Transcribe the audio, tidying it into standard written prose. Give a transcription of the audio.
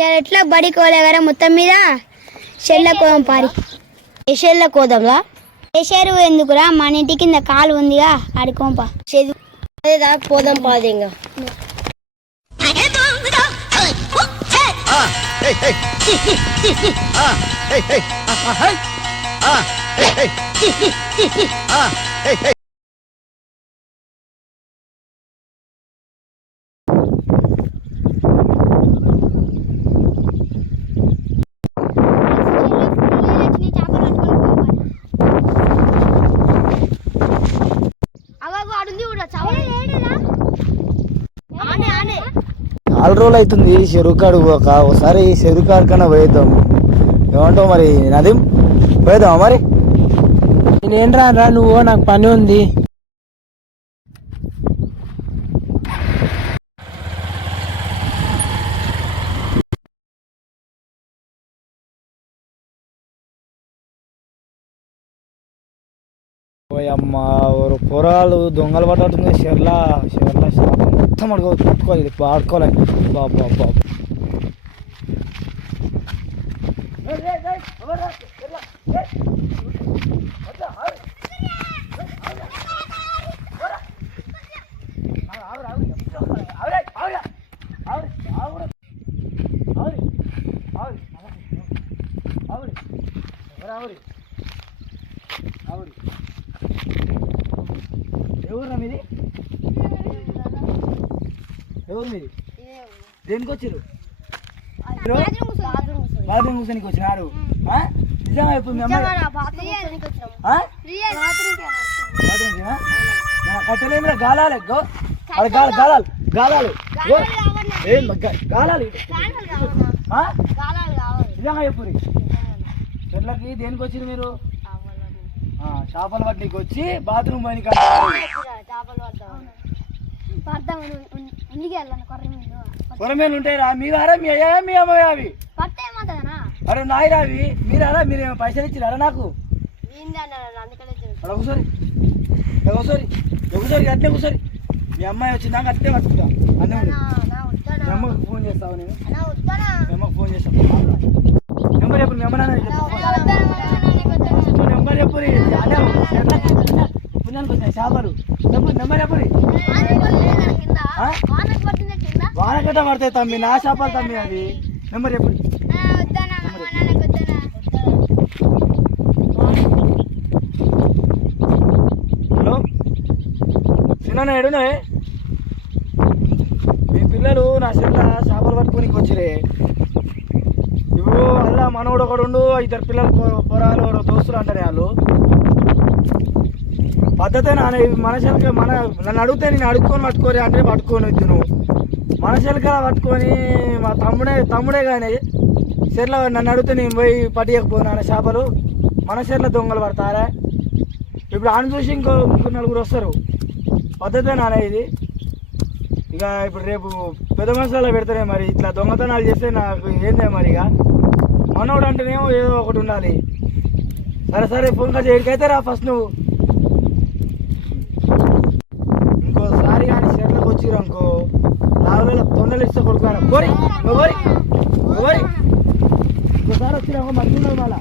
ఎట్లా బడి కోలేగారా మొత్తం మీద చెల్ల కోదం పారి ఏ షెల్ల కోదంలా చేశారు ఎందుకురా మన ఇంటి కింద కాలు ఉందిగా ఆడుకోంపా అదేదా పోదాం పాది ఇంకా నాలుగు రోజులు అవుతుంది చెరువు కాడు పోక ఒకసారి చెరువు కాడు కన్నా పోయేద్దాం ఏమంటావు మరి నదీం పోయేద్దామా మరి నేనేం రా నువ్వు నాకు పని ఉంది అమ్మ పొరాలు దొంగలు పట్టవుతుంది షెర్లా షెర్లా షాప్ మొత్తం పట్టుకోవాలి ఆడుకోవాలి బాబు బాబు బాబు ఎవరు మీది ఎవరు మీది దేనికి వచ్చారు బాత్రూమ్ కూర్చొనికి వచ్చినారు నిజంగా ఇప్పుడు మీ కట్టలేమి గాలాలి గాలాలి గాలాలి గాలాలి నిజంగా చెప్పు చెట్లకి దేనికి వచ్చారు మీరు చేపలు పట్టికి వచ్చి బాత్రూమ్ పోయి కొరమేలు ఉంటాయి రా మీరారా మీ అయ్యా మీ అమ్మాయి అవి అరే నాయరా అవి మీరారా మీరు పైసలు ఇచ్చిరారా నాకు ఒకసారి ఒకసారి ఒకసారి అట్లే ఒకసారి మీ అమ్మాయి వచ్చిందాక అట్లే పట్టుకుంటా అన్నీ మీ అమ్మకు ఫోన్ చేస్తావు నేను మీ అమ్మకు ఫోన్ చేస్తాను నెంబర్ చెప్పు మీ అమ్మ నాన్న నెంబర్ చెప్పు పుణ్యానికి వచ్చినాయి చేపలు చెప్పు నెంబర్ చెప్పు వానకట్ట పడతాయి తమ్మి నా చేపలు తమ్మి అది నెంబర్ చెప్పు హలో చిన్న ఎడునే మీ పిల్లలు నా చెట్ల చేపలు పట్టుకోనికి వచ్చిరే ఇప్పుడు అలా మనోడు ఒకడు ఉండు ఇద్దరు పిల్లలు పొరాలు దోస్తులు అంటారు వాళ్ళు పద్ధతే నాన్న మన చెలక మన నన్ను అడిగితే నేను అడుక్కొని పట్టుకోరే అంటే పట్టుకొని వద్దు నువ్వు మన చెలక పట్టుకొని మా తమ్ముడే కానీ చెర్ల నన్ను అడిగితే నేను పోయి పట్టియకపోయినా చేపలు మన చెర్ల దొంగలు పడతారా ఇప్పుడు ఆయన చూసి ఇంకో ముగ్గురు నలుగురు వస్తారు పద్ధతే నాన్న ఇది ఇక ఇప్పుడు రేపు పెద్ద మనుషులలో పెడతానే మరి ఇట్లా దొంగతనాలు చేస్తే నాకు ఏందే మరి ఇక మనోడు అంటేనేమో ఏదో ఒకటి ఉండాలి సరే సరే ఫోన్ కాల్ చేయడికైతే రా ఫస్ట్ నువ్వు ఇంకోసారి కానీ చెట్లకు వచ్చిరు అనుకో లావులలో తొండలు ఇస్తే కొడుకురా కోరి కోరి ఇంకోసారి వచ్చినాకో మంచిగా మళ్ళా